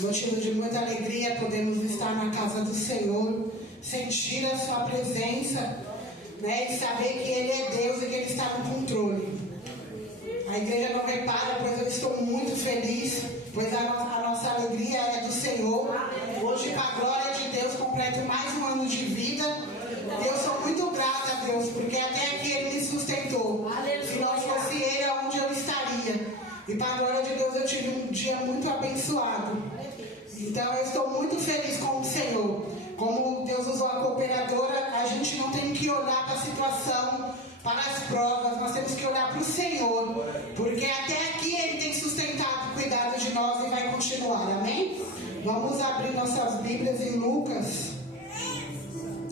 Motivo de muita alegria podemos estar na casa do Senhor, sentir a sua presença, né, e saber que Ele é Deus e que Ele está no controle. A igreja não repara, pois eu estou muito feliz, pois a nossa alegria é do Senhor. Hoje, para a glória de Deus, completo mais um ano de vida. Eu sou muito grata a Deus, porque até aqui Ele me sustentou. Se não fosse Ele, aonde eu estaria? E para a glória de Deus, eu tive um dia muito abençoado. Então, eu estou muito feliz com o Senhor. Como Deus usou a cooperadora, a gente não tem que olhar para a situação, para as provas, nós temos que olhar para o Senhor, porque até aqui Ele tem sustentado, cuidado de nós e vai continuar, amém? Vamos abrir nossas Bíblias em Lucas,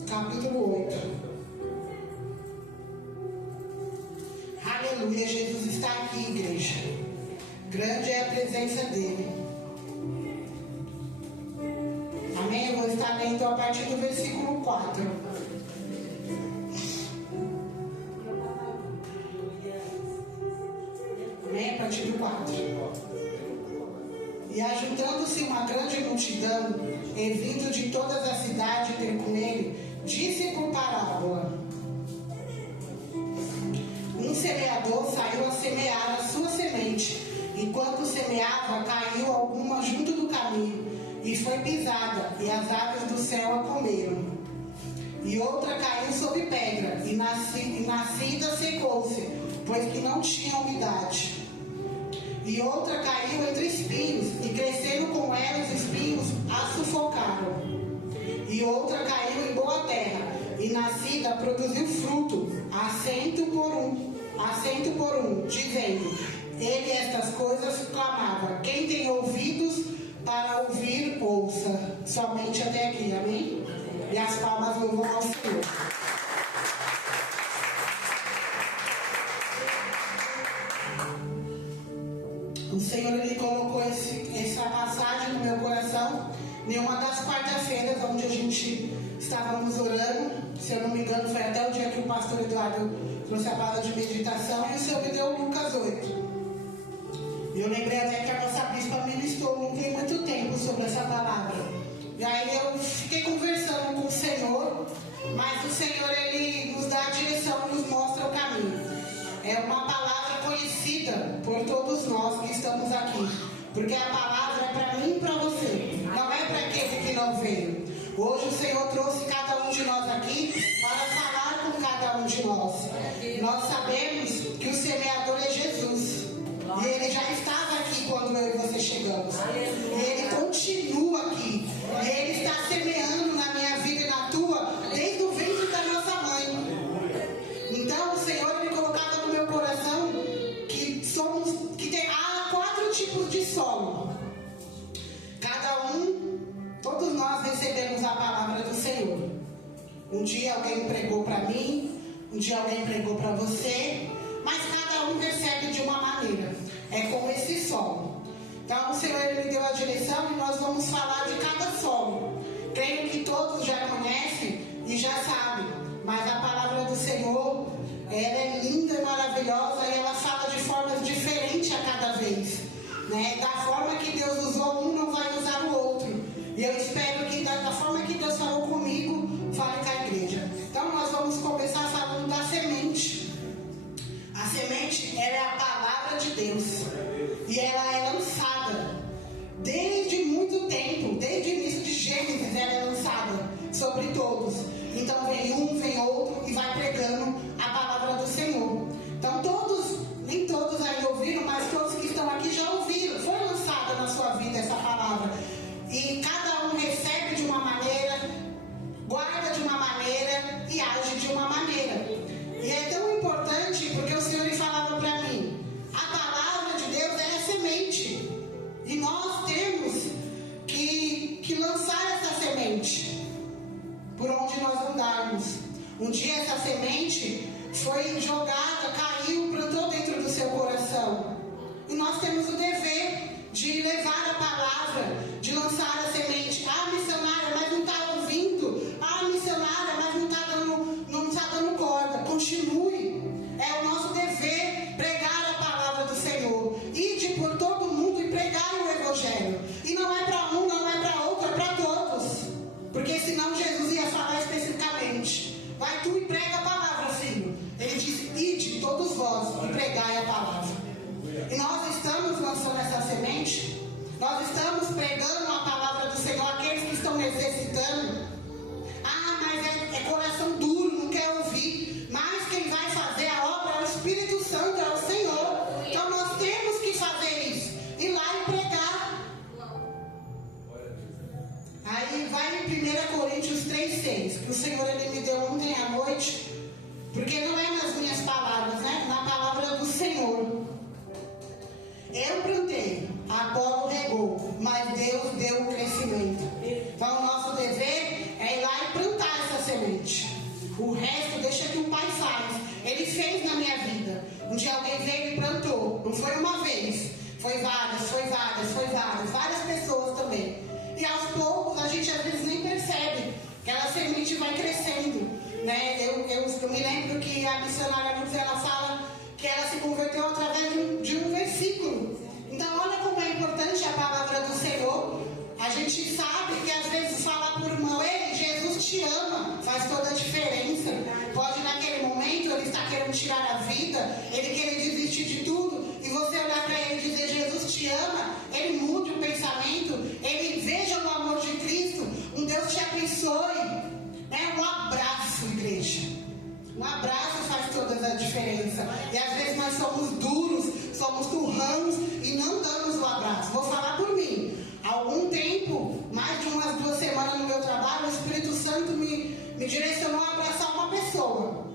capítulo 8. Aleluia, Jesus está aqui, igreja. Grande é a presença dEle. Amém? Eu vou estar lendo a partir do versículo 4. Amém? A partir do 4. E ajuntando-se uma grande multidão, e vindo de todas as cidades ter com ele, disse por parábola: um semeador saiu a semear a sua semente. Enquanto semeava, caiu alguma junto do caminho, e foi pisada, e as aves do céu a comeram. E outra caiu sobre pedra, e nascida secou-se, pois que não tinha umidade. E outra caiu entre espinhos, e cresceram com ela os espinhos, a sufocaram. E outra caiu em boa terra, e nascida produziu fruto, assento por um, dizendo: ele estas coisas clamava. Quem tem ouvidos para ouvir, ouça. Somente até aqui, amém? E as palmas louvam ao Senhor. O Senhor, Ele colocou essa passagem no meu coração em uma das quarta-feiras, onde a gente estávamos orando. Se eu não me engano, foi até o dia que o pastor Eduardo trouxe a palavra de meditação, e o Senhor me deu Lucas 8. E eu lembrei até que a nossa bispa ministrou não tem muito tempo sobre essa palavra. E aí eu fiquei conversando com o Senhor, mas o Senhor, Ele nos dá a direção, nos mostra o caminho. É uma palavra conhecida por todos nós que estamos aqui, porque a palavra é para mim e para você, não é para aquele que não veio. Hoje o Senhor trouxe cada um de nós aqui para falar com cada um de nós. Nós sabemos que o semeador é Jesus, e Ele já estava aqui quando eu e você chegamos, e Ele continua aqui, e Ele está semeando na minha vida e na tua desde o ventre da nossa mãe. Então o Senhor me colocava no meu coração que há 4 tipos de solo. Todos nós recebemos a palavra do Senhor. Um dia alguém pregou para mim, um dia alguém pregou para você, mas cada um recebe de uma maneira. É como esse solo. Então o Senhor, Ele me deu a direção, e nós vamos falar de cada solo. Creio que todos já conhecem e já sabem, mas a palavra do Senhor, ela é linda e maravilhosa, e ela fala de formas diferentes a cada vez, né? Da forma que Deus usou um, não vai usar o outro. E eu espero que da forma que Deus falou comigo, fale com a igreja. Então nós vamos começar falando da semente. A semente, ela é a palavra de Deus, e ela é lançada desde muito tempo, desde o início de Gênesis. Ela é lançada sobre todos. Então vem um, vem outro, e vai pregando a palavra do Senhor. Então nem todos ainda ouviram, mas todos que estão aqui já ouviram. Foi lançada na sua vida essa palavra, e cada um recebe de uma maneira, guarda de uma maneira e age de uma maneira. E é tão importante, porque o Senhor falava para mim: a palavra de Deus é a semente, e nós temos que lançar essa semente por onde nós andarmos. Um dia essa semente foi jogada, caiu, plantou dentro que o Senhor ele me deu ontem à noite, porque não é nas minhas palavras, né? Na palavra do Senhor. Eu plantei, Apolo regou, mas Deus deu o crescimento. Então o nosso dever é ir lá e plantar essa semente. O resto deixa que o Pai faz. Ele fez na minha vida. Um dia alguém veio e plantou. Não foi uma vez. Foi várias pessoas também. E aos poucos a gente às vezes nem percebe que aquela semente vai crescendo, né? Eu me lembro que a missionária Luz, ela fala que ela se converteu através de um versículo. Então olha como é importante a palavra do Senhor. A gente sabe que às vezes falar por mão, ei, Jesus te ama, faz toda a diferença. Pode naquele momento ele está querendo tirar a vida, ele querer desistir de tudo, e você olhar para ele e dizer Jesus te ama, ele mude o pensamento, ele veja o amor de Cristo, um Deus te abençoe, né? Um abraço, igreja. Um abraço faz toda a diferença. E às vezes nós somos duros, somos turramos e não damos o abraço. Vou falar por mim. Há algum tempo, mais de umas 2 semanas no meu trabalho, o Espírito Santo me direcionou a abraçar uma pessoa.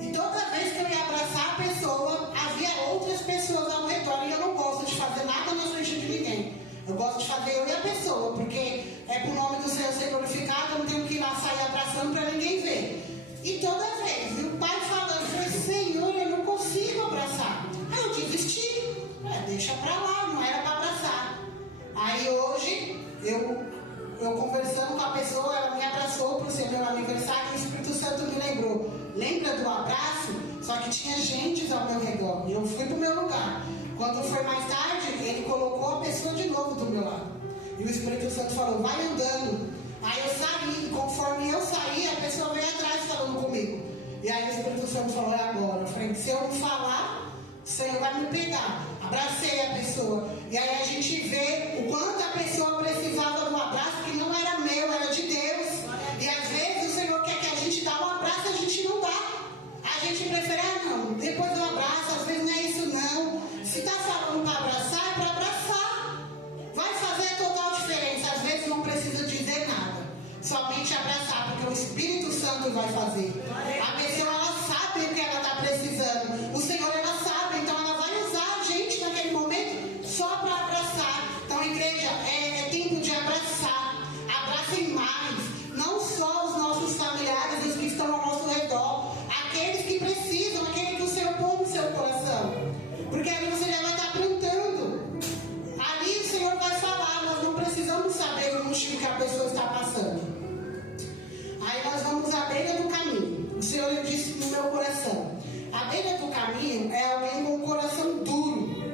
E toda vez que eu ia abraçar a pessoa, havia outras pessoas ao redor. E eu não gosto de fazer nada na frente de ninguém. Eu gosto de fazer eu e a pessoa, porque é pro nome do Senhor ser glorificado, eu não tenho que ir lá sair abraçando para ninguém ver. E toda vez, e o pai falando, eu falei, Senhor, eu não consigo abraçar. Aí eu desisti. Deixa pra lá, não era para abraçar. Aí hoje, eu conversando com a pessoa, ela me abraçou pro seu meu aniversário e o Espírito Santo me lembrou. Lembra do abraço? Só que tinha gente ao meu redor. E eu fui pro meu lugar. Quando foi mais tarde, ele colocou a pessoa de novo do meu lado. E o Espírito Santo falou, vai andando. Aí eu saí, e conforme eu saí, a pessoa veio atrás falando comigo. E aí o Espírito Santo falou, é agora. Eu falei, se eu não falar, o Senhor vai me pegar. Abracei a pessoa. E aí a gente vê o quanto a pessoa precisava do abraço, que não era meu, era de Deus. E às vezes o Senhor quer que a gente dê um abraço, a gente não dá. A gente prefere, não, depois do abraço, às vezes não é isso não. Se está falando para abraçar, é para abraçar. Vai fazer total diferença. Às vezes não precisa dizer nada. Somente abraçar, porque o Espírito Santo vai fazer. A pessoa, ela sabe o que ela está precisando. O Senhor, ela sabe, então ela vai usar a gente naquele momento só para abraçar. Então, igreja, é tempo de abraçar. Abracem mais. Não só os nossos familiares, os que estão ao nosso redor. Aqueles que precisam, aqueles que o Senhor põe no seu coração. Porque ali você já vai estar plantando. Ali o Senhor vai falar. Nós não precisamos saber o motivo que a pessoa está passando. Aí nós vamos à beira do caminho. O Senhor disse no meu coração. A beira do caminho é alguém com o coração duro.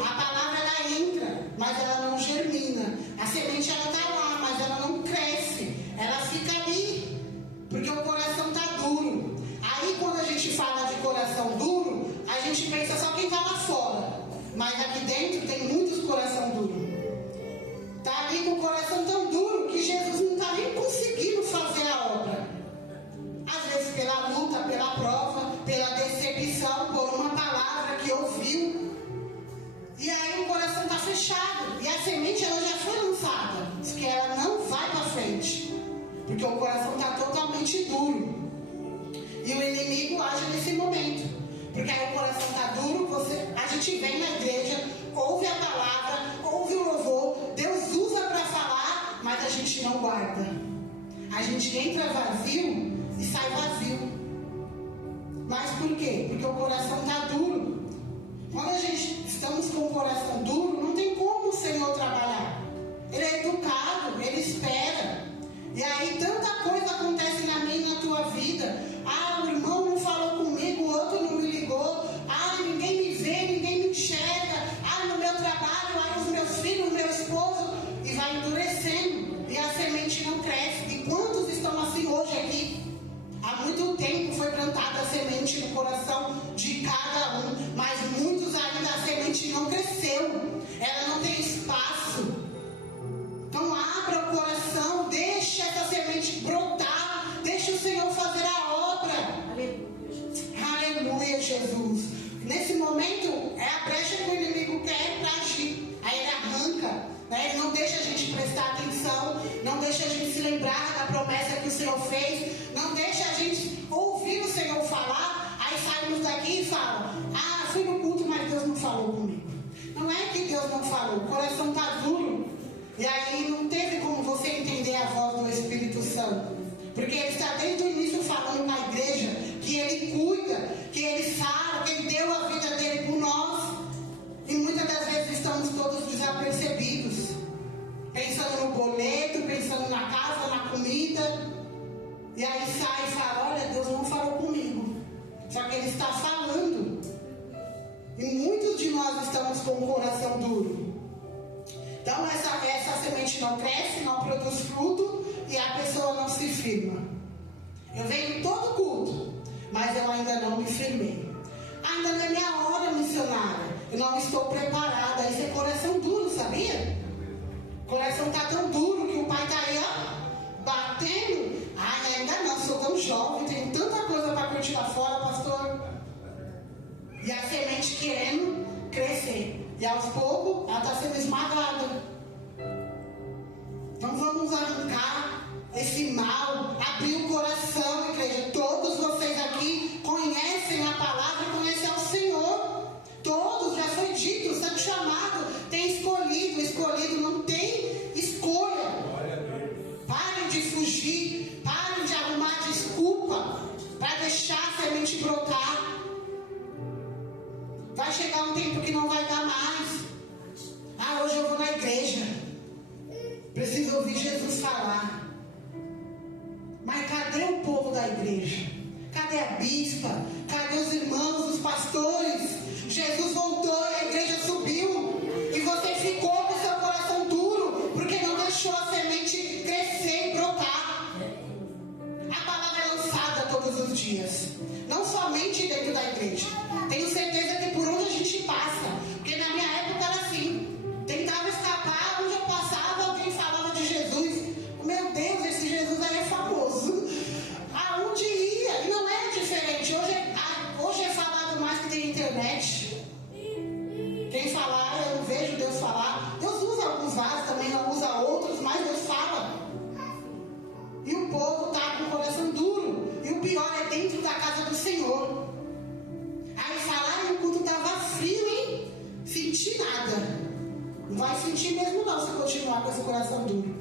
A palavra ela entra, mas ela não germina. A semente ela está lá, mas ela não cresce. Ela fica ali, porque o coração está duro. Aí quando a gente fala de coração duro, a gente pensa só quem está lá fora. Mas aqui dentro tem muitos coração duro. Está ali com o coração tão duro que Jesus não está nem conseguindo fazer a obra. Às vezes pela luta, pela prova, pela decepção, por uma palavra que ouviu. E aí o coração está fechado. E a semente ela já foi lançada. Diz que ela não vai para frente. Porque o coração está totalmente duro. E o inimigo age nesse momento. Porque aí o coração está duro, a gente vem na igreja, ouve a palavra, ouve o louvor, Deus usa para falar, mas a gente não guarda. A gente entra vazio e sai vazio. Mas por quê? Porque o coração está duro. Quando a gente estamos com o coração duro, não tem como o Senhor trabalhar. Ele é educado, ele espera. E aí tanta coisa acontece na minha e na tua vida. Ah, o irmão não falou comigo, o outro não me ligou. Ah, ninguém me vê, ninguém me enxerga. Ah, no meu trabalho, ah, os meus filhos, meu esposo. E vai endurecendo. E a semente não cresce. E quantos estão assim hoje aqui? Há muito tempo foi plantada a semente no coração de cada um. Mas muitos ainda a semente não cresceu. Ela não tem espaço. Então abra o coração, deixe essa semente brotar, deixe o Senhor fazer a obra. Aleluia, Jesus. Nesse momento é a brecha que o inimigo quer para agir. Aí ele arranca, né? Ele não deixa a gente prestar atenção, não deixa a gente se lembrar da promessa que o Senhor fez. falou, o coração está duro. E aí não teve como você entender a voz do Espírito Santo. Porque ele está desde o início falando na igreja que ele cuida, que ele sara, que ele deu a vida dele por nós. E muitas das vezes estamos todos desapercebidos. Pensando no boleto, pensando na casa, na comida. E aí sai e fala, olha, Deus não falou comigo. Só que ele está falando. E muitos de nós estamos com o coração duro. Então essa semente não cresce, não produz fruto e a pessoa não se firma. Eu venho todo culto, mas eu ainda não me firmei. Ainda não é minha hora missionária. Eu não estou preparada. Isso é coração duro, sabia? O coração está tão duro que o pai está aí, ó, batendo. Ai, ainda não, sou tão jovem, tenho tanta coisa para curtir lá fora, pastor. E a semente querendo crescer. E aos poucos ela está sendo esmagada. Então vamos arrancar esse mal, abrir o coração, igreja. Todos vocês aqui conhecem a palavra e conhecem ao Senhor. Todos, já foi dito, são chamados, tem escolhido. Escolhido não tem escolha. Parem de fugir, parem de arrumar desculpa para deixar a semente brotar. Vai chegar um tempo que não vai dar mais. Ah, hoje eu vou na igreja. Preciso ouvir Jesus falar. Mas cadê o povo da igreja? Cadê a bispa? Cadê os irmãos, os pastores? Jesus voltou e a igreja subiu. E você ficou com seu coração duro porque não deixou a semente crescer e brotar. A palavra é lançada todos os dias. Não somente dentro da igreja. Tenho certeza que por onde a gente passa, porque na minha época era assim, tentava escapar, onde eu passava, alguém falava de Jesus. Meu Deus, esse Jesus aí é famoso. Aonde ia? E não é diferente. Hoje é falado mais que tem internet. Quem falar, eu não vejo Deus falar. Deus usa alguns vasos, também não usa outros, mas Deus fala. E o povo está com o coração duro. E o pior é dentro da casa do Senhor. Aí falaram que o culto estava frio, hein? Senti nada. Não vai sentir mesmo não se continuar com esse coração duro.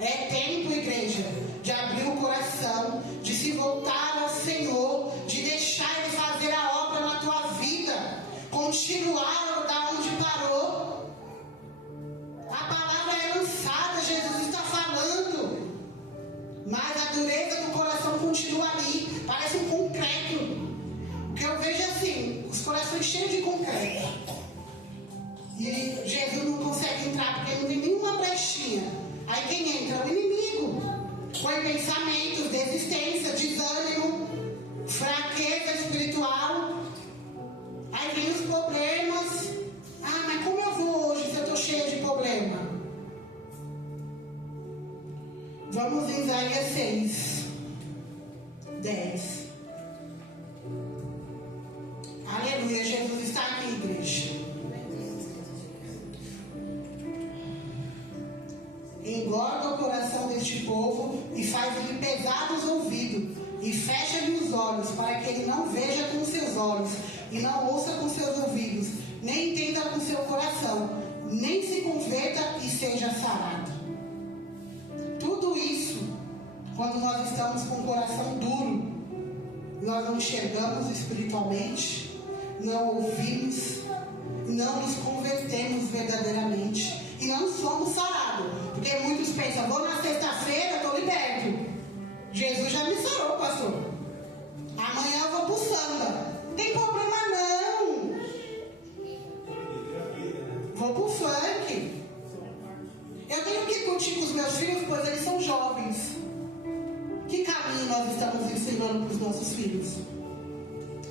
É tempo, igreja, de abrir o coração, de se voltar ao Senhor, de deixar Ele fazer a obra na tua vida, continuar da onde parou. A palavra é lançada, Jesus está falando, mas a dureza do coração continua ali, parece um concreto. O que eu vejo é assim, os corações cheios de concreto. E Jesus não consegue entrar porque não tem nenhuma brechinha. Aí quem entra? O inimigo. Põe pensamentos, desistência, desânimo, fraqueza espiritual. Aí vem os problemas. Ah, mas como eu vou hoje se eu estou cheia de problema? Vamos em Isaías 6, 10. Aleluia, Jesus está aqui, igreja. Engorda o coração deste povo e faz-lhe pesados os ouvidos e fecha-lhe os olhos para que ele não veja com seus olhos e não ouça com seus ouvidos, nem entenda com seu coração, nem se converta e seja sarado. Tudo isso, quando nós estamos com o coração duro, nós não enxergamos espiritualmente, não ouvimos, não nos convertemos verdadeiramente e não somos sarados, porque muitos pensam, vou na sexta-feira, estou liberto, Jesus já me sarou, pastor, amanhã eu vou pro samba, não tem problema não, vou pro funk, eu tenho que curtir com os meus filhos, pois eles são jovens. Que caminho nós estamos ensinando para os nossos filhos?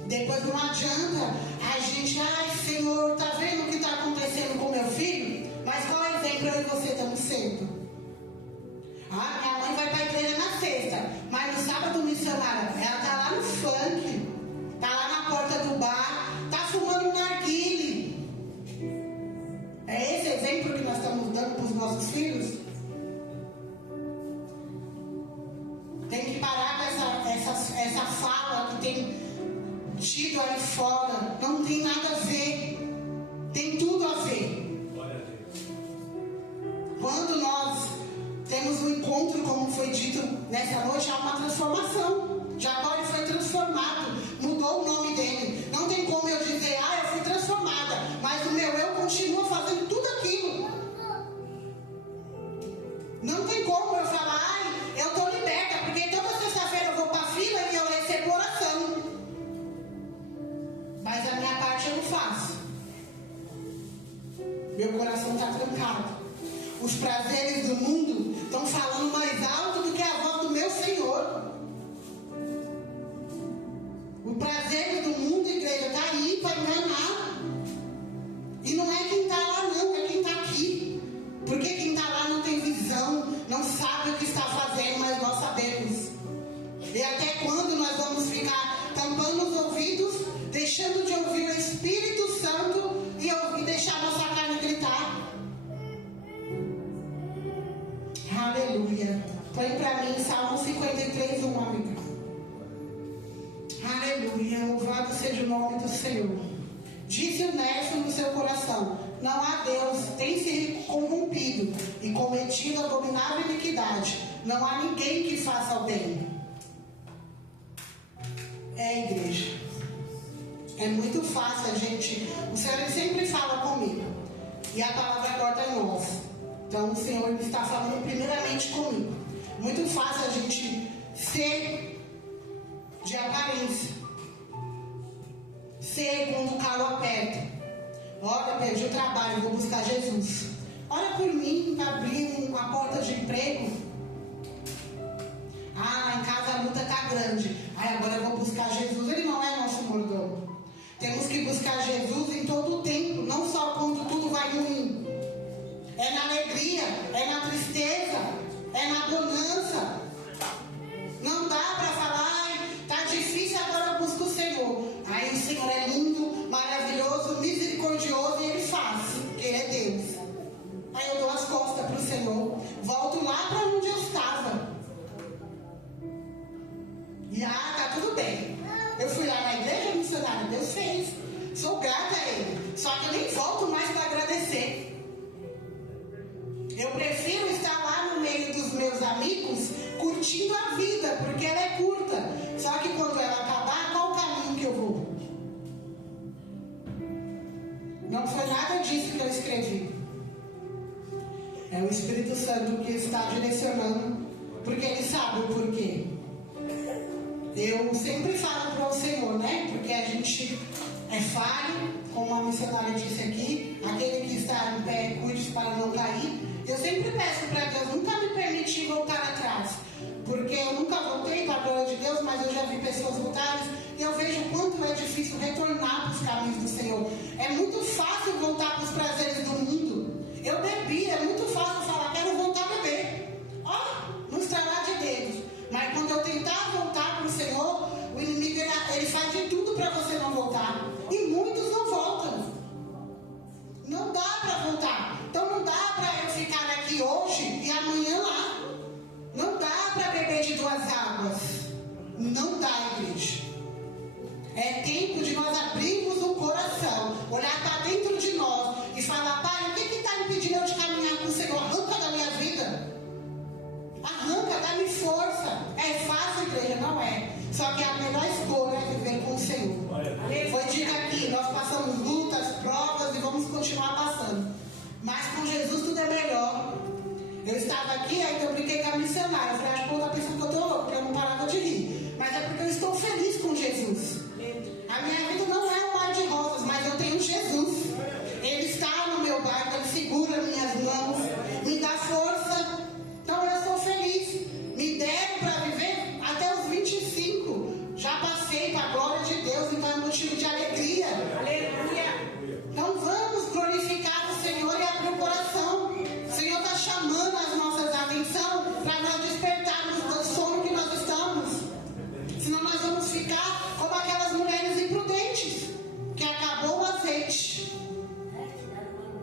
Depois não adianta a gente, ai Senhor, tá vendo o que está acontecendo com meu filho? Mas qual exemplo eu e você estamos sendo? Ah, minha mãe vai para a igreja na sexta, mas no sábado missionária, ela tá lá no funk, tá lá na porta do bar, tá fumando um narguile. É esse exemplo que nós estamos dando para os nossos filhos? Tem que parar com essa fala que tem tido aí fora. Não tem nada a ver. Tem tudo a ver. Meu coração está trancado. Os prazeres do mundo estão falando mais alto do que a voz do meu Senhor. O prazer do mundo, igreja, está aí para enganar. E não é quem está lá não, é quem está aqui. Porque quem está lá não tem visão, não sabe o que está fazendo, mas nós sabemos. E até quando nós vamos ficar tampando os ouvidos, deixando de ouvir o Espírito Santo e deixar nossa carne gritar? Aleluia. Põe para mim Salmo 53, 1, amiga. Aleluia. Louvado seja o nome do Senhor. Disse o necio no seu coração: não há Deus, tem se corrompido e cometido abominável iniquidade. Não há ninguém que faça o bem. Igreja. É muito fácil a gente. O Senhor sempre fala comigo. E a palavra corta em nós. Então o Senhor está falando primeiramente comigo. Muito fácil a gente ser de aparência. Ser quando o calo aperta. Olha, perdi o trabalho, vou buscar Jesus. Olha por mim, abrir uma porta de emprego. Em casa a luta está grande. Agora eu vou buscar Jesus. Ele não é nosso mordomo. Temos que buscar Jesus em todo o tempo, não só quando tudo vai ruim. É na alegria, é na tristeza, é na bonança. Não dá para falar, tá difícil, agora eu busco o Senhor. Aí o Senhor é lindo, maravilhoso, misericordioso e Ele faz, porque Ele é Deus. Aí eu dou as costas para o Senhor, volto lá para onde eu estava. E tá tudo bem. Eu fui lá na igreja missionária, Deus fez. Sou grata a Ele. Só que eu nem volto mais para agradecer. Eu prefiro estar lá no meio dos meus amigos, curtindo a vida, porque ela é curta. Só que quando ela acabar, qual o caminho que eu vou? Não foi nada disso que eu escrevi. É o Espírito Santo que está direcionando, porque Ele sabe o porquê. Eu sempre falo para o Senhor, né? Porque a gente é falho, como a missionária disse aqui, aquele que está em pé, cuide para não cair. Eu sempre peço para Deus nunca me permitir voltar atrás, porque eu nunca voltei para a glória de Deus, mas eu já vi pessoas voltarem e eu vejo o quanto é difícil retornar para os caminhos do Senhor. É muito fácil voltar para os prazeres do mundo. Eu bebi, é muito fácil falar, quero voltar a beber. No estralar de dedos. Mas quando eu tentar voltar para o Senhor, o inimigo ele faz de tudo para você não voltar. E muitos não voltam. Não dá para voltar. Então não dá para eu ficar aqui hoje e amanhã lá. Não dá para beber de duas águas. Não dá, igreja. É tempo de nós abrirmos o coração, olhar para dentro de nós e falar: Pai, o que está impedindo eu de caminhar com o Senhor? Arranca da minha vida. Arranca, dá-me força. É fácil, igreja? Não é. Só que a melhor escolha é viver com o Senhor. Foi dito aqui, nós passamos lutas, provas e vamos continuar passando. Mas com Jesus tudo é melhor. Eu estava aqui, aí eu brinquei com a missionária. Eu falei, acho que outra pessoa que eu estou louco, porque eu não parava de rir. Mas é porque eu estou feliz com Jesus. A minha vida não é um mar de rosas, mas eu tenho Jesus. Ele está no meu barco, Ele segura minhas mãos, me dá força. Então eu estou feliz. Me deram para viver até os 25. Já passei para a glória de Deus, então é motivo de alegria. Aleluia. Então vamos glorificar o Senhor e abrir o coração. O Senhor está chamando as nossas atenção para nós despertarmos do sono que nós estamos. Senão nós vamos ficar como aquelas mulheres imprudentes, que acabou o azeite.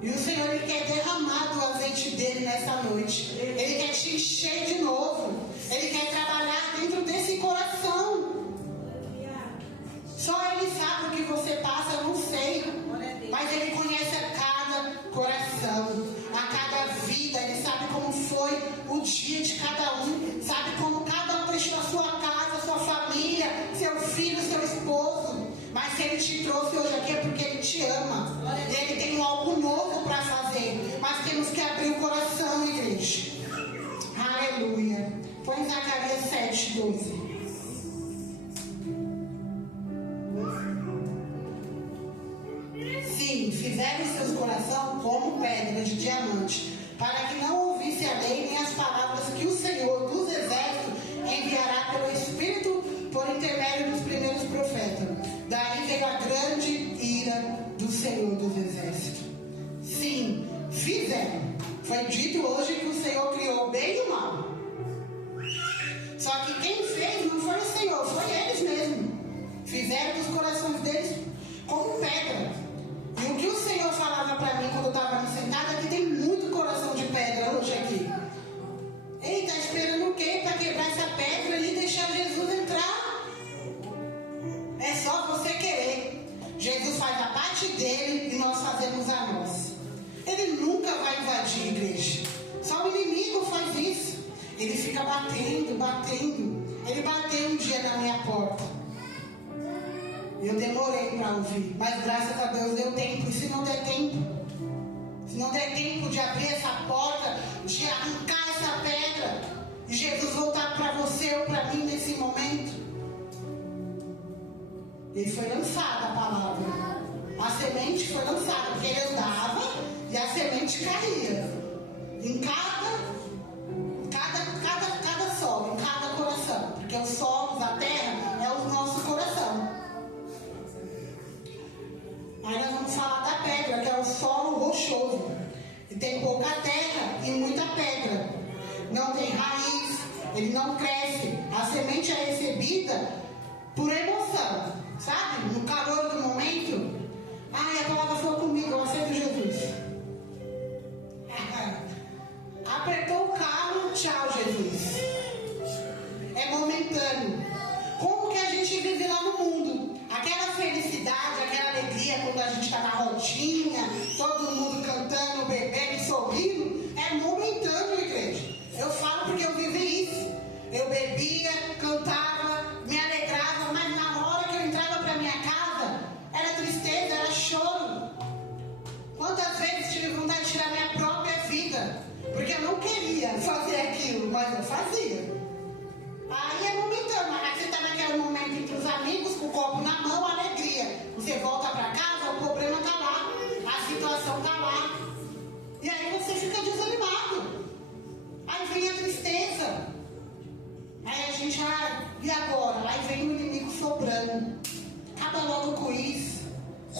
E o Senhor, Ele quer derramar do azeite dele nessa noite. Ele quer te encher de novo. Ele quer trabalhar dentro desse coração. Só Ele sabe o que você passa, eu não sei. Mas Ele conhece a cada coração, a cada vida. Ele sabe como foi o dia de cada um. Sabe como cada um deixou a sua casa, sua família, seu filho, seu esposo. Mas se Ele te trouxe hoje aqui é porque Ele te ama. Ele tem algo novo para fazer. Mas temos que abrir o coração, igreja. Aleluia. Põe Zacarias 7, 12. Sim. Sim, fizeram seus corações como pedra de diamante, para que não ouvisse a lei nem as palavras que o Senhor dos Exércitos enviará pelo Espírito por intermédio dos primeiros profetas. Daí veio a grande ira do Senhor dos Exércitos. Sim, fizeram. Foi dito hoje que o Senhor criou o bem e o mal. Só que quem fez não foi o Senhor, foi eles mesmos. Fizeram dos corações deles como pedra. E o que o Senhor falava para mim quando eu estava sentada, é que tem muito coração de pedra hoje aqui. Ei, está esperando o quê para quebrar essa pedra e deixar Jesus entrar? É só você querer. Jesus faz a parte dele e nós fazemos a nossa. Ele nunca vai invadir a igreja. Só o inimigo faz isso. Ele fica batendo, batendo. Ele bateu um dia na minha porta. Eu demorei para ouvir, mas graças a Deus deu tempo. E se não der tempo, se não der tempo de abrir essa porta, de arrancar essa pedra, e Jesus voltar para você ou para mim nesse momento, ele foi lançada a palavra. A semente foi lançada, porque ele andava e a semente caía. Em cada solo, em cada coração. Porque os solos, a terra, é o nosso coração. Aí nós vamos falar da pedra, que é o solo rochoso. E tem pouca terra e muita pedra. Não tem raiz, ele não cresce. A semente é recebida por emoção, sabe? No calor do momento. A palavra falou comigo, eu aceito Jesus. Apertou o carro, tchau, Jesus. É momentâneo. Como que a gente vive lá no mundo? Aquela felicidade, aquela alegria quando a gente está na rodinha, todo mundo cantando, bebendo, sorrindo, é momentâneo, igreja. Eu falo porque eu vivi isso. Eu bebia, cantava, me alegrava, mas na hora que eu entrava para minha casa, era tristeza, era choro. Quantas vezes tive vontade de tirar minha própria vida, porque eu não queria fazer aquilo, mas eu fazia. Aí é momentâneo, mas você está naquele momento entre os amigos, com o copo na mão, alegria. Você volta para casa, o problema está lá, a situação está lá. E aí você fica desanimado. Aí vem a tristeza. Aí a gente, e agora? Aí vem o inimigo sobrando. Acaba logo com isso.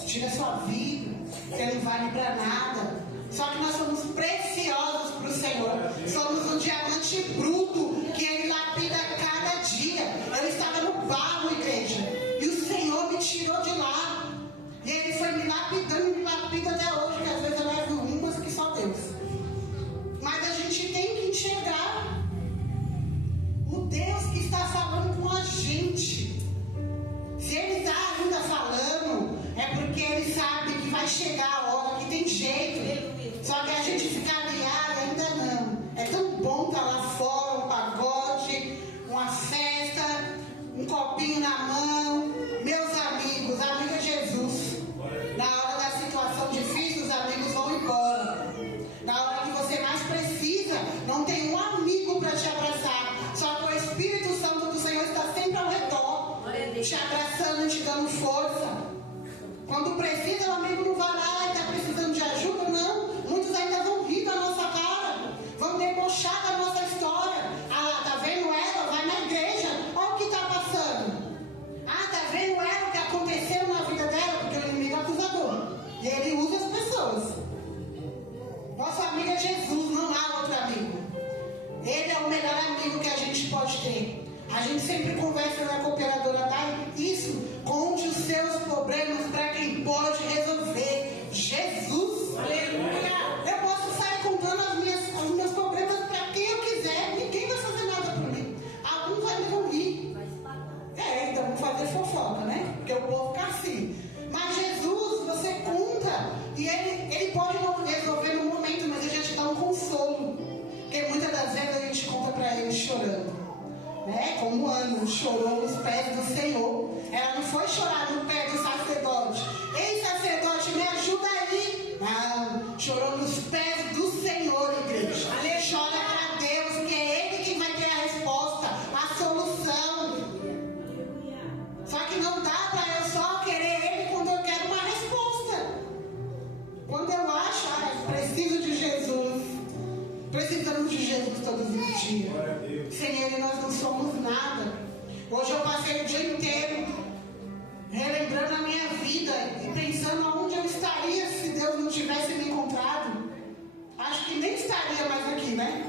Tira a sua vida, você não vale para nada. Só que nós somos preciosos para o Senhor. Somos um diamante bruto que Ele lapida cada dia. Eu estava no barro, igreja, e o Senhor me tirou de lá. E Ele foi me lapidando e me lapida até hoje, que às vezes eu levo umas que só Deus. Mas a gente tem que enxergar o Deus que está falando com a gente. Se Ele está ainda falando, é porque Ele sabe que vai chegar a hora, que tem jeito. Só que a gente fica ali, ainda não. É tão bom estar lá fora, um pagode, uma festa, um copinho na mão. Meus amigos, amiga Jesus, na hora da situação difícil, os amigos vão embora. Na hora que você mais precisa, não tem um amigo para te abraçar. Só que o Espírito Santo do Senhor está sempre ao redor, te abraçando, te dando força. Quando precisa, o amigo não vai lá e está precisando de ajuda, não. Muitos ainda vão rir da nossa cara, vão debochar da nossa história. Lá, tá vendo ela? Vai na igreja, olha o que está passando. Tá vendo ela, o que aconteceu na vida dela? Porque o inimigo é acusador. E ele usa as pessoas. Nosso amigo é Jesus, não há outro amigo. Ele é o melhor amigo que a gente pode ter. A gente sempre conversa na cooperadora Dai. Isso, conte os seus problemas para quem pode resolver. Jesus, aleluia. Eu posso sair contando os meus problemas para quem eu quiser. Ninguém vai fazer nada por mim. Alguns vai me ouvir. Então vamos fazer fofoca, né? Porque o povo fica assim. Mas Jesus, você conta. E ele pode não resolver no momento, mas ele já te dá um consolo. Porque muitas das vezes a gente conta para ele chorando. Como Ana chorou nos pés do Senhor. Ela não foi chorar no pé do sacerdote. Ei, sacerdote, me ajuda aí. Não, chorou nos pés do Senhor, igreja. Chora para Deus, que é Ele quem vai ter a resposta, a solução. Só que não dá para eu só querer Ele quando eu quero uma resposta. dia. Sem Ele nós não somos nada. Hoje eu passei o dia inteiro relembrando a minha vida e pensando aonde eu estaria se Deus não tivesse me encontrado. Acho que nem estaria mais aqui, né?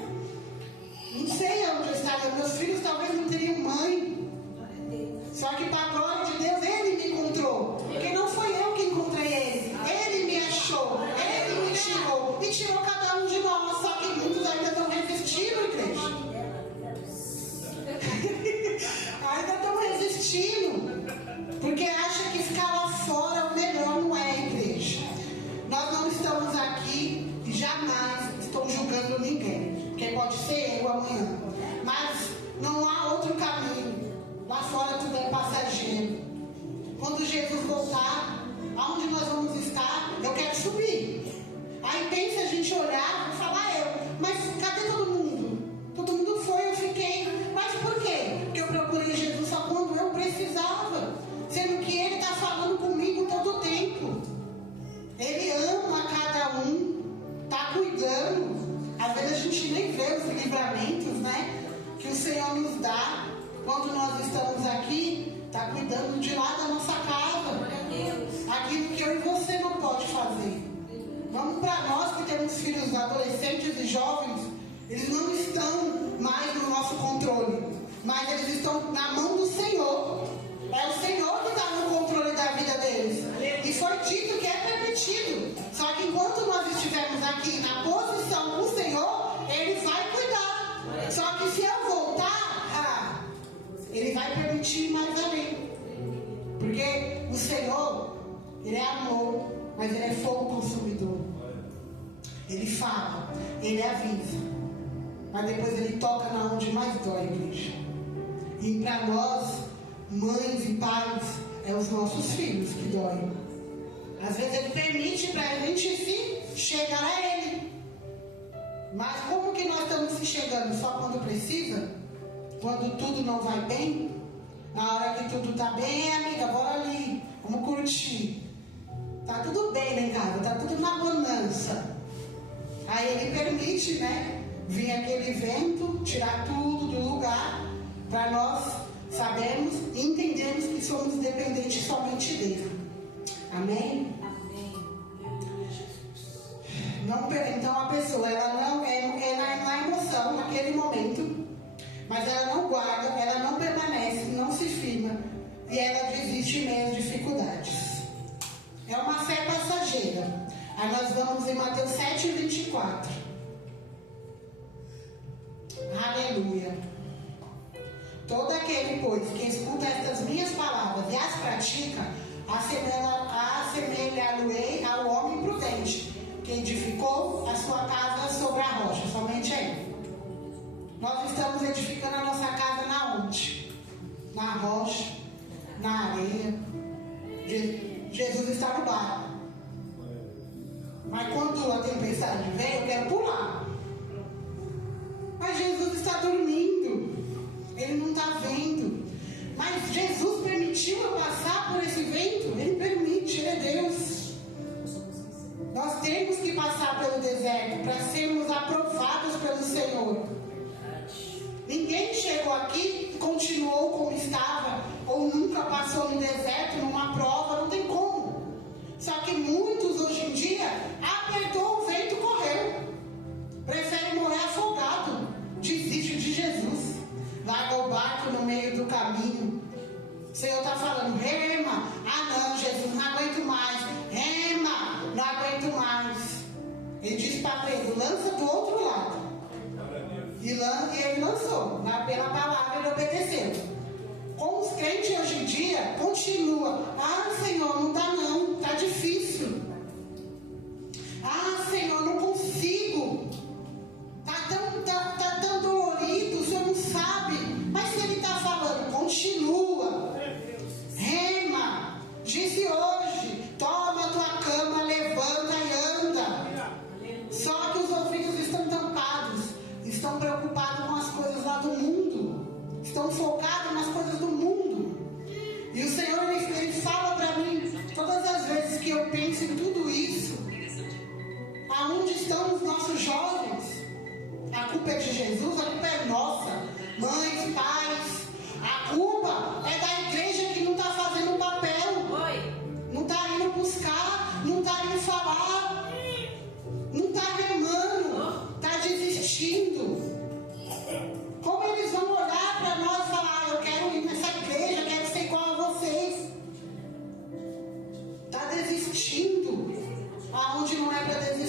Não sei onde eu estaria. Meus filhos talvez não teriam mãe. Só que para a glória de Deus, Ele me encontrou. Porque não foi eu que encontrei Ele. Ele me achou. Ele me tirou. E tirou cada um de nós. Só que muitos ainda estão resistindo, igreja. Ainda estão resistindo. Porque acha que ficar lá fora é o melhor. Não é, igreja. Nós não estamos aqui e jamais estou julgando ninguém. Porque pode ser eu amanhã. Mas não há outro caminho. Lá fora tudo é passageiro. Quando Jesus voltar, aonde nós vamos estar? Eu quero subir. Aí pensa a gente olhar e falar mas cadê todo mundo? Todo mundo foi, eu fiquei. Mas por quê? Porque eu procurei Jesus só quando eu precisava. Sendo que Ele está falando comigo todo o tempo. Ele ama cada um. Está cuidando. Às vezes a gente nem vê os livramentos, né? Que o Senhor nos dá. Quando nós estamos aqui, está cuidando de lá da nossa casa. Aquilo que eu e você não pode fazer. Vamos para nós que temos filhos adolescentes e jovens. Eles não estão mais no nosso controle. Mas eles estão na mão do Senhor. É o Senhor que está no controle da vida deles. E foi dito que é permitido. Só que enquanto nós estivermos aqui na posição do Senhor, Ele vai cuidar. Só que se eu voltar, Ele vai permitir mais além. Porque o Senhor, Ele é amor, mas Ele é fogo consumidor. Ele fala, Ele avisa, mas depois Ele toca na onde mais dói, igreja. E para nós, mães e pais, é os nossos filhos que doem. Às vezes Ele permite para a gente se chegar a Ele. Mas como que nós estamos se chegando? Só quando precisa? Quando tudo não vai bem? Na hora que tudo está bem, amiga, bora ali, vamos curtir. Tá tudo bem lá em casa, tá tudo na bonança. Aí Ele permite, né? Vir aquele vento, tirar tudo do lugar, para nós sabermos e entendermos que somos dependentes somente dEle. Amém? Não, então a pessoa, ela não é na emoção, naquele momento. Mas ela não guarda, ela não permanece, não se firma e ela desiste em meio às dificuldades. É uma fé passageira. Aí nós vamos em Mateus 7:24. Aleluia. Todo aquele, pois, que escuta estas minhas palavras e as pratica, assemelhá-lo-ei ao homem prudente, que edificou a sua casa sobre a rocha. Somente aí. Nós estamos edificando a nossa casa na onde? Na rocha, na areia. Jesus está no barco. Mas quando a tempestade vem, eu quero pular. Mas Jesus está dormindo. Ele não está vendo. Mas Jesus permitiu eu passar por esse vento? Ele permite, Ele é Deus. Nós temos que passar pelo deserto para sermos aprovados pelo Senhor. Ninguém chegou aqui e continuou como estava, ou nunca passou no deserto, numa prova, não tem como. Só que muitos hoje em dia apertou o vento e correu. Preferem morrer afogado. Desiste de Jesus. Larga o barco no meio do caminho. O Senhor está falando, rema. Não, Jesus, não aguento mais. Rema, não aguento mais. Ele disse para Pedro, lança do outro lado. E ele lançou, pela palavra ele obedeceu. Com os crentes hoje em dia, continua. Senhor, não dá não, está difícil. Senhor, não consigo. Está tão dolorido, o Senhor não sabe. Mas se Ele está falando, continua. Rema. Disse hoje, toma a tua cama, levanta e anda. Só que os ouvidos estão tampados. Estão preocupados com as coisas lá do mundo. Estão focados nas coisas do mundo. E o Senhor, Ele fala para mim, todas as vezes que eu penso em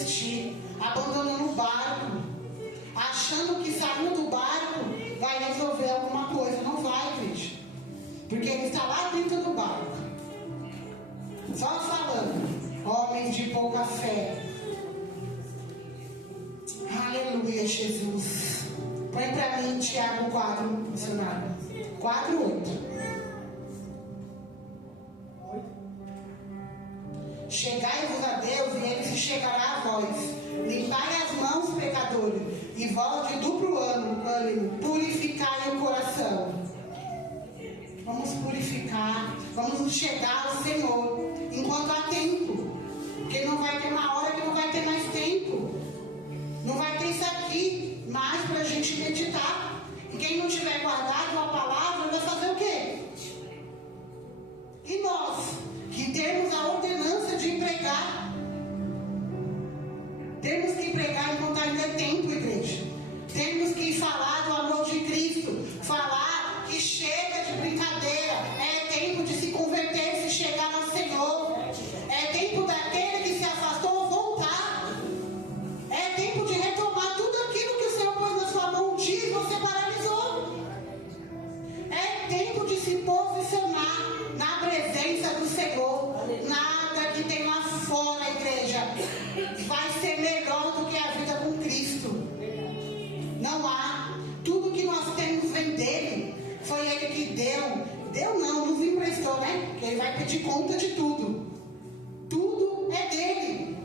desistir, abandonando o barco, achando que saindo do barco vai resolver alguma coisa. Não vai, igreja, porque ele está lá dentro do barco, só falando, homens de pouca fé. Aleluia, Jesus. Põe para mim Tiago 4, missionário. 4:8. Chegai-vos a Deus e Ele se chegará a vós. Limpai as mãos, pecadores, e vós de duplo ânimo, purificai o coração. Vamos purificar, vamos nos chegar ao Senhor enquanto há tempo, porque não vai ter uma hora que não vai ter mais tempo. Não vai ter isso aqui mais para a gente meditar. E quem não tiver guardado a palavra vai fazer o quê? E nós, que temos a ordenança de pregar, temos que pregar enquanto ainda é tempo, igreja. Temos que falar do amor de Cristo, falar que chega de brincadeira, é tempo de se converter, se chegar ao Senhor, é tempo daquele que se afastou voltar, é tempo de retomar tudo aquilo que o Senhor pôs na sua mão um dia e você paralisou, é tempo de se posicionar na presença do Senhor. Nada que tem lá fora, igreja, vai ser melhor do que a vida com Cristo. Não há. Tudo que nós temos vem dele. Foi ele que deu. Deu não, nos emprestou, né? Porque ele vai pedir conta de tudo. Tudo é dele.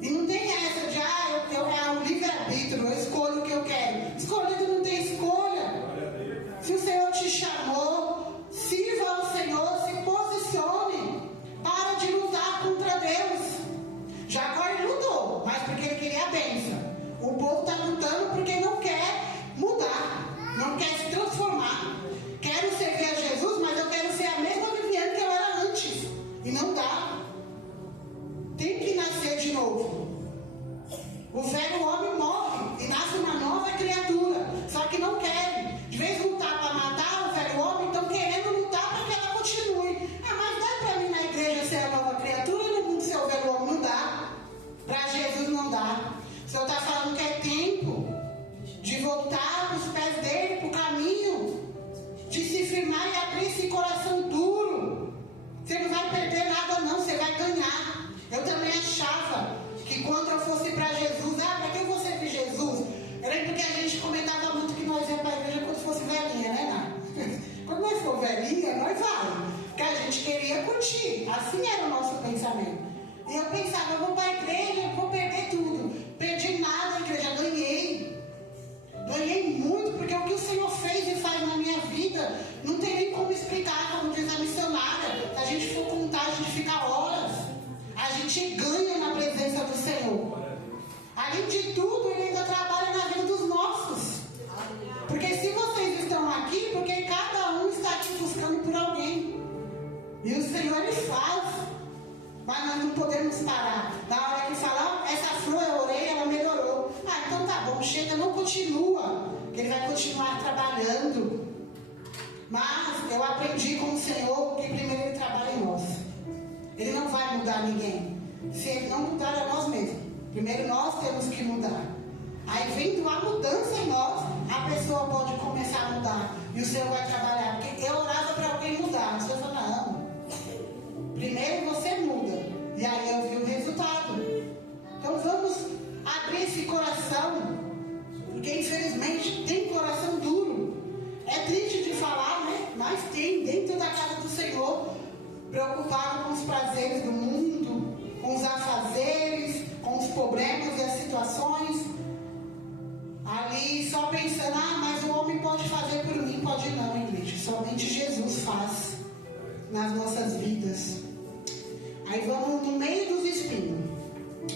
E não tem essa de, é um livre-arbítrio, eu escolho o que eu quero. Escolhido não tem escolha. Se o Senhor te chamou, sirva ao Senhor, se posicione. Para de lutar contra Deus. Jacó ele lutou, mas porque ele queria a bênção. O povo está lutando porque não quer mudar, não quer se transformar. Quero servir a Jesus, mas eu quero ser a mesma Viviane que eu era antes. E não dá. Tem que nascer de novo. O velho homem morre e nasce uma nova criatura. Só que não querem. De vez em lutar para matar o velho homem, estão querendo lutar para que ela continue. Mas dá para mim na igreja ser a nova criatura e no mundo ser o velho homem? Não dá. Para Jesus não dá. O Senhor está falando que é tempo de voltar para os pés dele, para o caminho, de se firmar e abrir esse coração duro. Você não vai perder nada não, você vai ganhar. Eu também achava que quando eu fosse para Jesus, para que eu vou servir Jesus? Eu lembro que a gente comentava muito que nós íamos para a igreja quando fosse velhinha, né, Ná? Quando nós for velhinha, nós vamos. Porque a gente queria curtir. Assim era o nosso pensamento. E eu pensava, eu vou para a igreja, eu vou perder tudo. Perdi nada, igreja, ganhei. Ganhei muito, porque o que o Senhor fez e faz na minha vida, não tem nem como explicar, como diz a missionária. Se a gente for contar, a gente fica horas. A gente ganha na presença do Senhor. Além de tudo, Ele ainda trabalha na vida dos nossos. Porque se vocês estão aqui, porque cada um está aqui buscando por alguém. E o Senhor, Ele faz. Mas nós não podemos parar. Na hora que falar, essa flor eu orei, ela melhorou. Então tá bom, chega, não continua. Ele vai continuar trabalhando. Mas eu aprendi com o Senhor que primeiro Ele trabalha em nós. Ele não vai mudar ninguém. Se Ele não mudar, é nós mesmos. Primeiro nós temos que mudar. Aí vendo a mudança em nós, a pessoa pode começar a mudar. E o Senhor vai trabalhar. Porque eu orava para alguém mudar. O Senhor falou, não. Primeiro você muda. E aí eu vi o resultado. Então vamos abrir esse coração. Porque infelizmente tem coração duro. É triste de falar, né? Mas tem dentro da casa do Senhor. Preocupado com os prazeres do mundo, com os afazeres, com os problemas e as situações. Ali só pensando, mas o homem pode fazer por mim, pode não, igreja. Somente Jesus faz nas nossas vidas. Aí vamos no meio dos espinhos.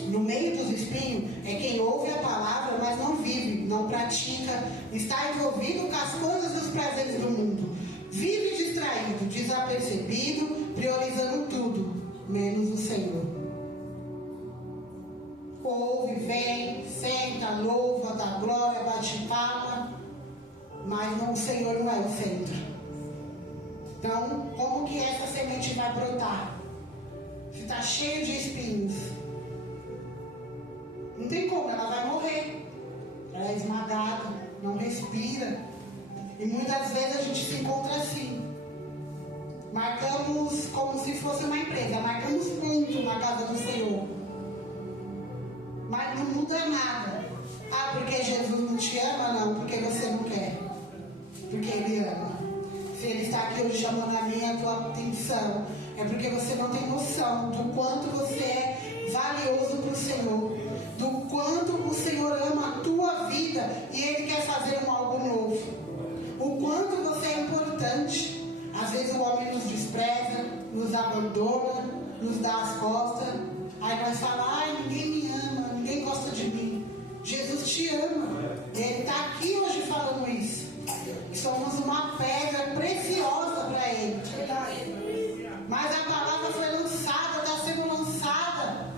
No meio dos espinhos é quem ouve a palavra, mas não vive, não pratica, está envolvido com as coisas dos prazeres do mundo. Vive distraído, desapercebido, priorizando tudo, menos o Senhor. Ouve, vem, senta, louva, dá glória, bate palma, mas não, o Senhor não é o centro. Então, como que essa semente vai brotar? Se está cheio de espinhos, respira. E muitas vezes a gente se encontra assim. Marcamos como se fosse uma empresa, marcamos ponto na casa do Senhor. Mas não muda nada. Ah, porque Jesus não te ama? Não, porque você não quer. Porque Ele ama. Se Ele está aqui hoje chamando a minha e a tua atenção, é porque você não tem noção do quanto você é valioso para o Senhor, do quanto o Senhor ama a tua vida e Ele quer fazer algo novo, o quanto você é importante. Às vezes o homem nos despreza, nos abandona, nos dá as costas, aí nós falamos, ai, ninguém me ama, ninguém gosta de mim. Jesus te ama, Ele está aqui hoje falando isso. Somos uma pedra preciosa para Ele. Mas a palavra foi lançada, está sendo lançada.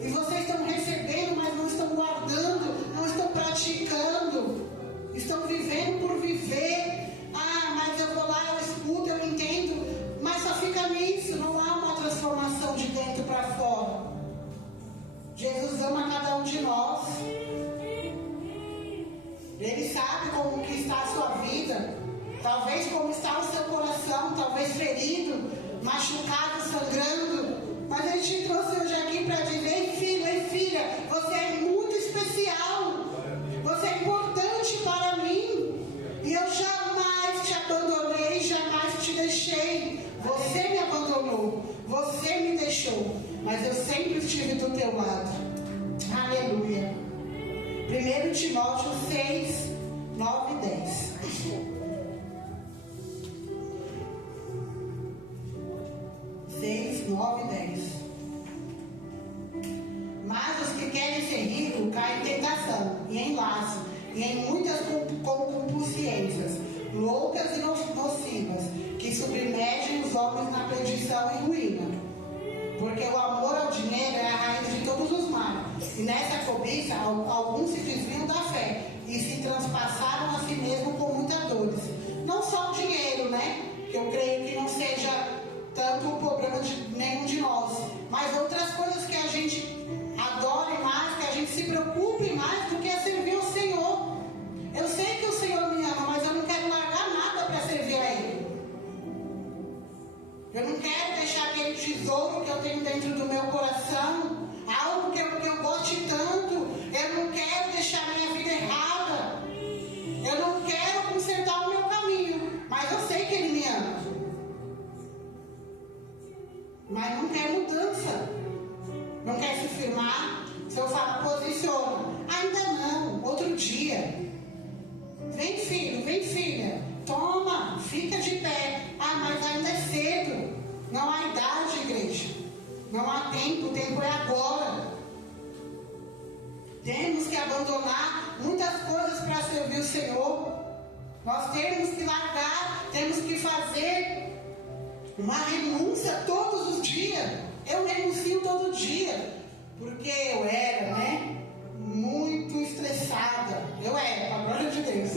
E vocês estão recebendo, mas não estão guardando, não estão praticando. Estão vivendo por viver. Ah, mas eu vou lá, eu escuto, eu entendo. Mas só fica nisso, não há uma transformação de dentro para fora. Jesus ama cada um de nós. Ele sabe como que está a sua vida. Talvez como está o seu coração, talvez ferido, machucado, sangrando. Mas Ele te trouxe hoje aqui para dizer, ei filho, ei filha, você é muito especial. Você é importante para mim. E eu jamais te abandonei, jamais te deixei. Você me abandonou, você me deixou. Mas eu sempre estive do teu lado. Aleluia. 1 Timóteo 6, 9 e 10. 6, 9 e 10. Mas os que querem ser ricos caem em tentação, e em laço, e em muitas concupiscências, loucas e nocivas, que submergem os homens na perdição e ruína. Porque o amor ao dinheiro é a raiz de todos os males. E nessa cobiça, alguns se desviam da fé e se transpassaram a si mesmos com muitas dores. Não só o dinheiro, né? Que eu creio que não seja tanto o problema de nenhum de nós, mas outras coisas que a gente adore mais, que a gente se preocupe mais do que é servir o Senhor. Eu sei que o Senhor me ama, mas eu não quero largar nada para servir a Ele. Eu não quero deixar aquele tesouro que eu tenho dentro do meu coração, algo que eu goste tanto. Eu não quero deixar minha vida errada. Eu não quero consertar o meu caminho, mas eu sei que Ele me ama. Mas não quer mudança. Não quer se firmar. Se eu falo, posiciona. Ainda não, outro dia. Vem filho, vem filha. Toma, fica de pé. Ah, mas ainda é cedo. Não há idade, igreja. Não há tempo, o tempo é agora. Temos que abandonar muitas coisas para servir o Senhor. Nós temos que largar, temos que fazer uma renúncia todos os dias. Eu renuncio todo dia. Porque eu era, né? Muito estressada. Eu era, para a glória de Deus.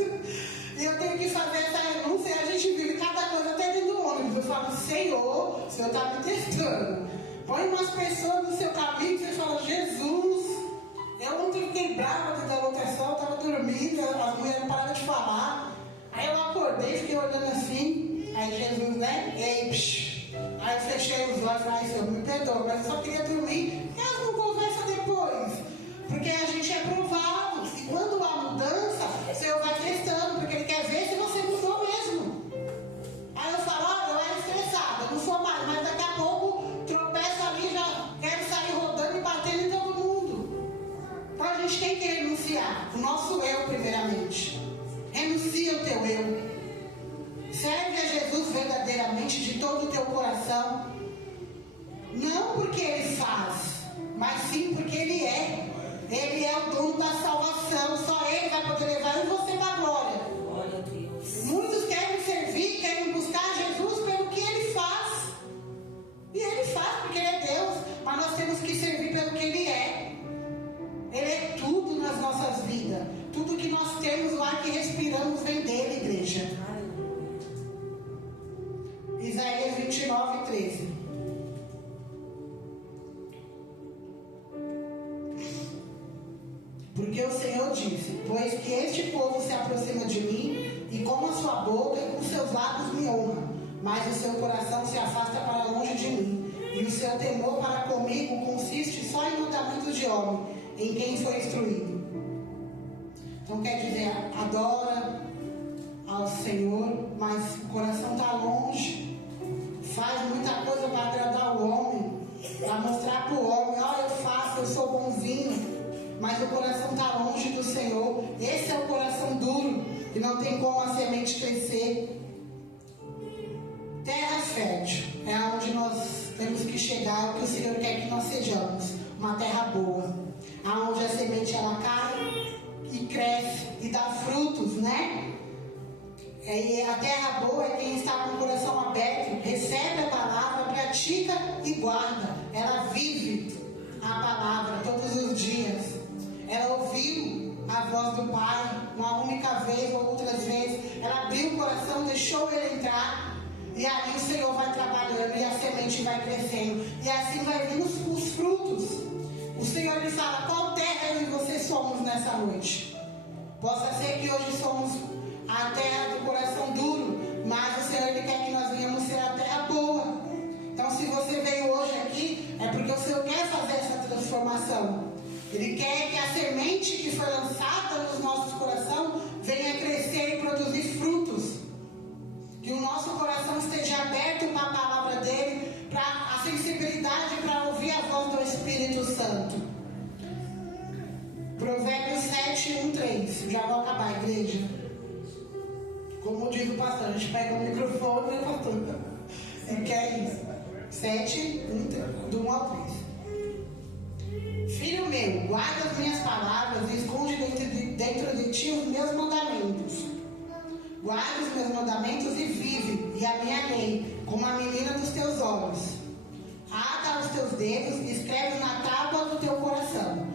E eu tenho que fazer essa renúncia. E a gente vive cada coisa até dentro do ônibus. Eu falo, Senhor, o Senhor está me testando. Põe umas pessoas no seu caminho. Você fala, Jesus. Eu ontem fiquei brava dentro da lotação. Eu estava dormindo. As mulheres não paravam de falar. Aí eu acordei, fiquei olhando assim. Aí Jesus, né? Ei, psh. Aí eu fechei os olhos e falei, Senhor, me perdoa. Mas eu só queria dormir. E elas não conversam depois. Porque a gente é provado. E quando há mudança, o Senhor vai testando. Porque Ele quer ver se você mudou mesmo. Aí eu falo, olha, eu era estressada, não sou mais. Mas daqui a pouco, tropeço ali, já quero sair rodando e batendo em todo mundo. Então a gente tem que renunciar. O nosso eu, primeiramente. Renuncia o teu eu. Serve a Jesus verdadeiramente de todo o teu coração. Não porque Ele faz, mas sim porque Ele é. Ele é o dono da salvação. Só Ele vai poder levar eu e você para a glória. Glória a Deus. Muitos querem servir, querem buscar Jesus pelo que Ele faz. E Ele faz porque Ele é Deus. Mas nós temos que servir pelo que Ele é. Ele é tudo nas nossas vidas. Tudo que nós temos, o ar que respiramos vem dEle, igreja. Isaías 29, 13. Porque o Senhor disse: pois que este povo se aproxima de mim, e com a sua boca e com seus lábios me honra, mas o seu coração se afasta para longe de mim, e o seu temor para comigo consiste só em mandamentos de homem, em quem foi instruído. Então quer dizer, adora ao Senhor, mas o coração está longe, faz muita coisa para agradar o homem, para mostrar para o homem: ó, eu faço, eu sou bonzinho, mas o coração está longe do Senhor. Esse é o coração duro, e não tem como a semente crescer. Terra fértil é onde nós temos que chegar, o que o Senhor quer que nós sejamos, uma terra boa, aonde a semente ela cai e cresce e dá frutos, né? E a terra boa é quem está com o coração aberto, recebe a palavra, pratica e guarda. Ela vive a palavra todos os dias. Ela ouviu a voz do Pai uma única vez ou outras vezes. Ela abriu o coração, deixou ele entrar. E ali o Senhor vai trabalhando e a semente vai crescendo. E assim vai vindo os frutos. O Senhor lhe fala: qual terra eu e você somos nessa noite? Possa ser que hoje somos a terra do coração duro, mas o Senhor ele quer que nós venhamos ser a terra boa. Então, se você veio hoje aqui, é porque o Senhor quer fazer essa transformação. Ele quer que a semente que foi lançada nos nossos corações venha crescer e produzir frutos. Que o nosso coração esteja aberto para a palavra dele, para a sensibilidade para ouvir a voz do Espírito Santo. Provérbios 7, 1, 3. Já vou acabar, igreja. Como diz o pastor, a gente pega o microfone e pastor. E que é isso? 7, 1, 3. Do 1 ao 3. Filho meu, guarda as minhas palavras e esconde dentro de ti os meus mandamentos. Guarda os meus mandamentos e vive, e a minha lei, como a menina dos teus olhos. Ata os teus dedos e escreve na tábua do teu coração.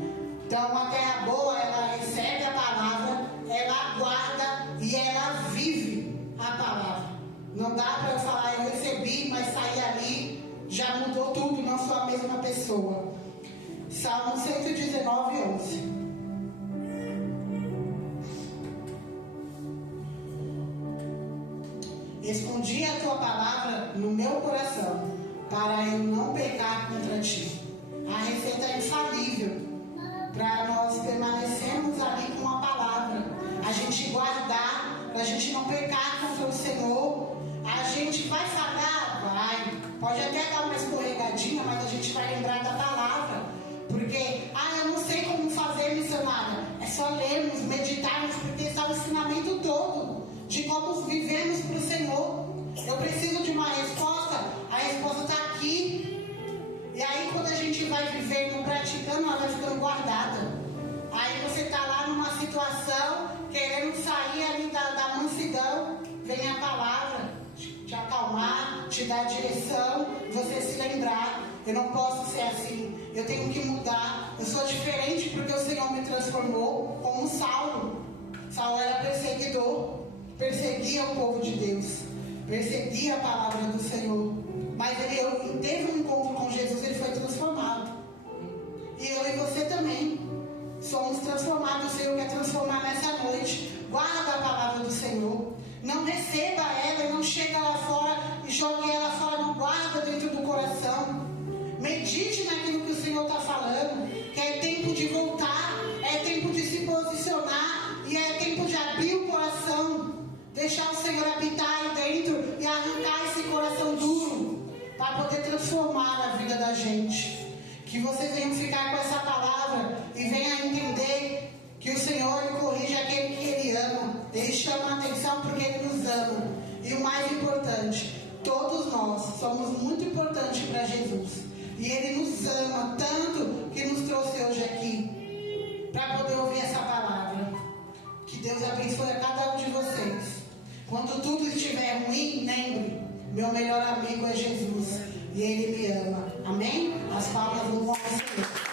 Então, uma terra boa, ela recebe a palavra, ela guarda e ela vive a palavra. Não dá para eu falar: eu recebi, mas saí ali, já mudou tudo, não sou a mesma pessoa. Salmo 119, 11. Escondi a tua palavra no meu coração, para eu não pecar contra ti. A receita é infalível para nós permanecermos ali com a palavra, a gente guardar, para a gente não pecar contra o Senhor. A gente vai falhar? Vai. Pode até dar uma escorregadinha, mas a gente vai lembrar da palavra. Porque, eu não sei como fazer, missionária. É só lermos, meditarmos, porque está o ensinamento todo de como vivemos para o Senhor. Eu preciso de uma resposta, a resposta está aqui. E aí quando a gente vai vivendo, praticando, ela vai ficando guardada. Aí você está lá numa situação, querendo sair ali da mansidão, vem a palavra te acalmar, te dar direção, você se lembrar: eu não posso ser assim, eu tenho que mudar, eu sou diferente porque o Senhor me transformou, como Saulo. Saulo era perseguidor, perseguia o povo de Deus, perseguia a palavra do Senhor, mas ele teve um encontro com Jesus, ele foi transformado. E eu e você também somos transformados. O Senhor quer transformar nessa noite. Guarda a palavra do Senhor, não receba ela e não chega lá fora e jogue ela fora, não guarda dentro do coração. Medite naquilo que o Senhor está falando, que é tempo de voltar, é tempo de se posicionar e é tempo de abrir o coração, deixar o Senhor habitar aí dentro e arrancar esse coração duro para poder transformar a vida da gente. Que vocês venham ficar com essa palavra e venham entender que o Senhor ele corrige aquele que Ele ama. Ele chama a atenção porque Ele nos ama. E o mais importante, todos nós somos muito importantes para Jesus. E Ele nos ama tanto que nos trouxe hoje aqui para poder ouvir essa palavra. Que Deus abençoe a cada um de vocês. Quando tudo estiver ruim, lembre: meu melhor amigo é Jesus. E Ele me ama. Amém? As palmas vão ao Senhor.